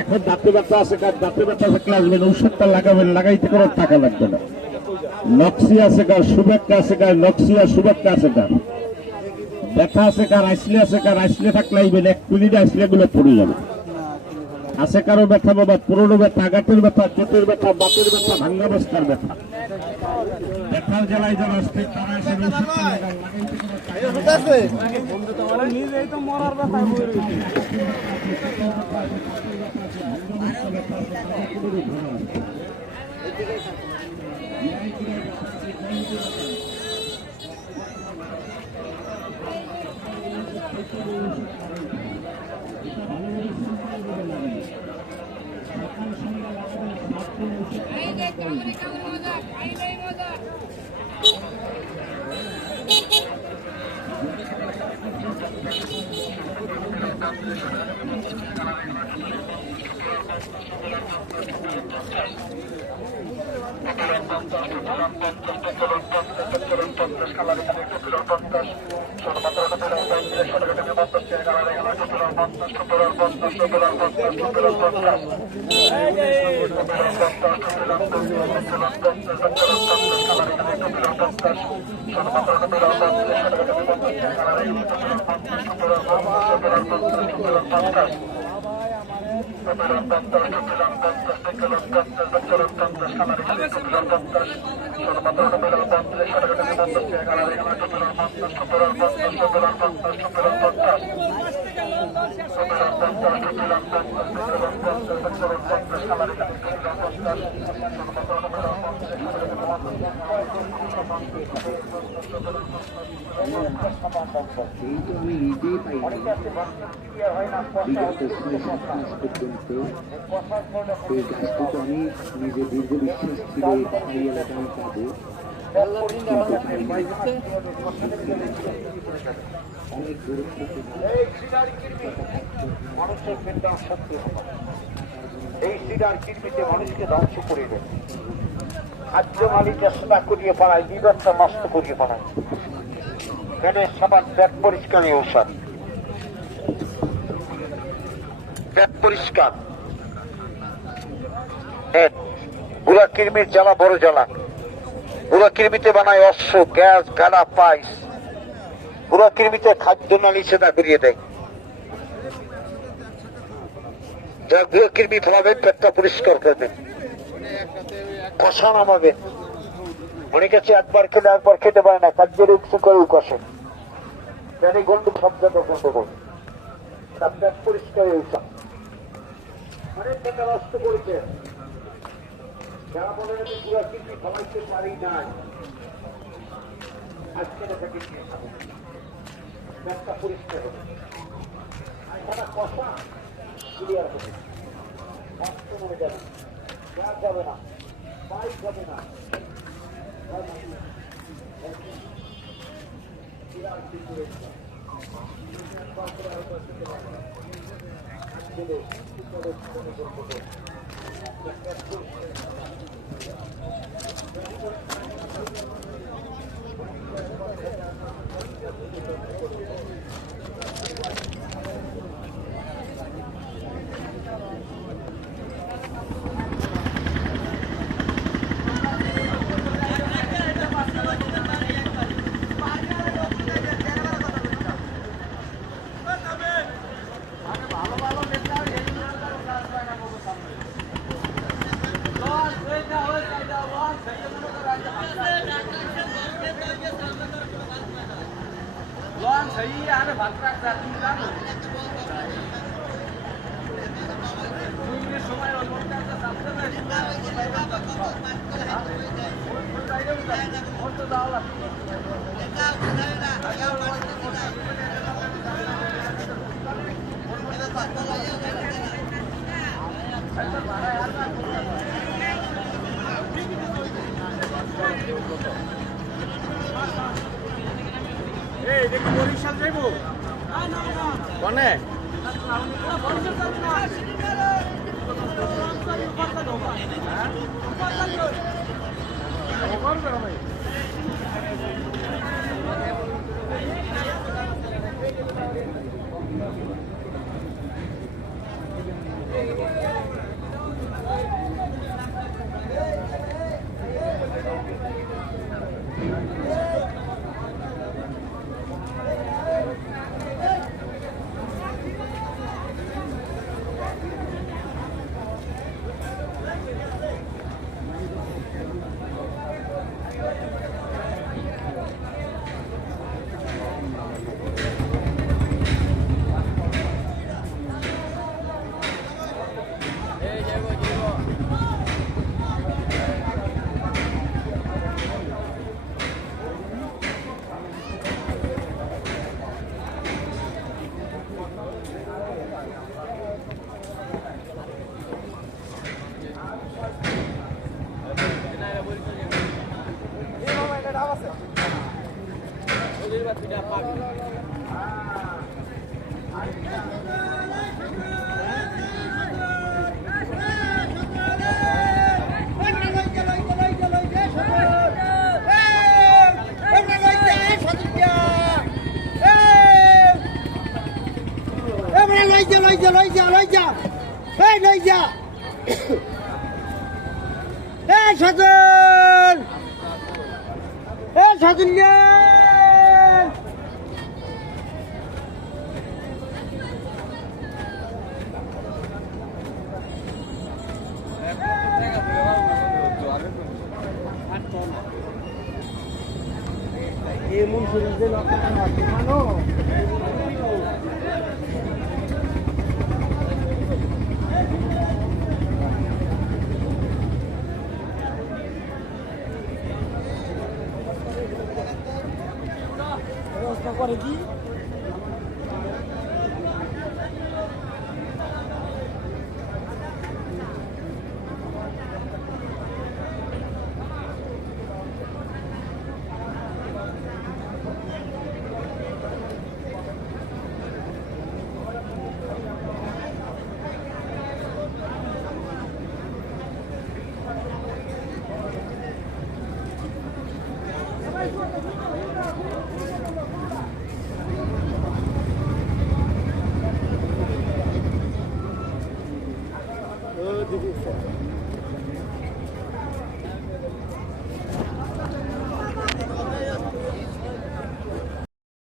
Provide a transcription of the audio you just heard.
এখন দাঁতে ব্যথা আছে, কার দাঁতে ব্যথা থাকলে আসবেন, ঔষধটা লাগাবেন, লাগাইতে কোনো টাকা লাগবে না। নক্সি আছে কার, সুবেক্কা আছে কার, নক্সিয়া সুবেক্কা আছে কার, ব্যথা আছে কার, আইসলে আছে কার, আইসলে থাকলে আইবেন, 1 মিনিটে আইসলে গুলো পড়ে যাবে। আছে কারো ব্যথা বাবা, পুরোনো ব্যথা, গাঁটের ব্যথা, পেটের ব্যথা, বাতের ব্যথা, ভাঙ্গা বস্তার ব্যথা, ব্যথার জ্বালায় যারা আসছে তারা এসে ঔষধটা লাগান, লাগাইতে কোনো টাকা আমি নিজেই পাই বিগত 6-7 মাস পর্যন্ত এই গাছটুকু আমি নিজে দীর্ঘ বিশ্বাস ছিল এই এলাকায় পাবো, অনেক এই সিডার কিডনিতে মানুষকে ধ্বংস করে দেয়, খাদ্য মালিক চেষ্টা করিয়ে পাড়ায়, বিবেকটা নষ্ট করিয়ে পাড়ায়, পেটের সাবান, পেট পরিষ্কারই ঔষধ, পেট পরিষ্কার, বুড়া কৃমির জ্বালা বড় জ্বালা, বুড়া কৃমিতে বানায় অশ্ব, গ্যাস, গাড়া, পাইস, বুড়া কৃমিতে খাদ্য নালী সেটা করিয়ে দেয়, যা বুড়া কৃমি ফেলাবেন পেটটা পরিষ্কার করবেন, কষা নামাবেন, অনেক আছে একবার খেলে একবার খেতে পারে না, খাদ্যের উৎস করে কষে, প্যানি গন্ডু শব্দ বন্ধ করুন, পেট পরিষ্কার ঔষধ, অনেক টাকা নষ্ট করেছে, যারা বলে আমি বুড়া কৃমি ফলাইতে পারি নাই, আজকে তাকে নিয়ে খাবো, পেটটা পরিষ্কার হবে, কষা ক্লিয়ার হবে, নষ্ট হয়ে যাবে, গ্যাস যাবে না, পাইপ যাবে না, কনে এমন শরীর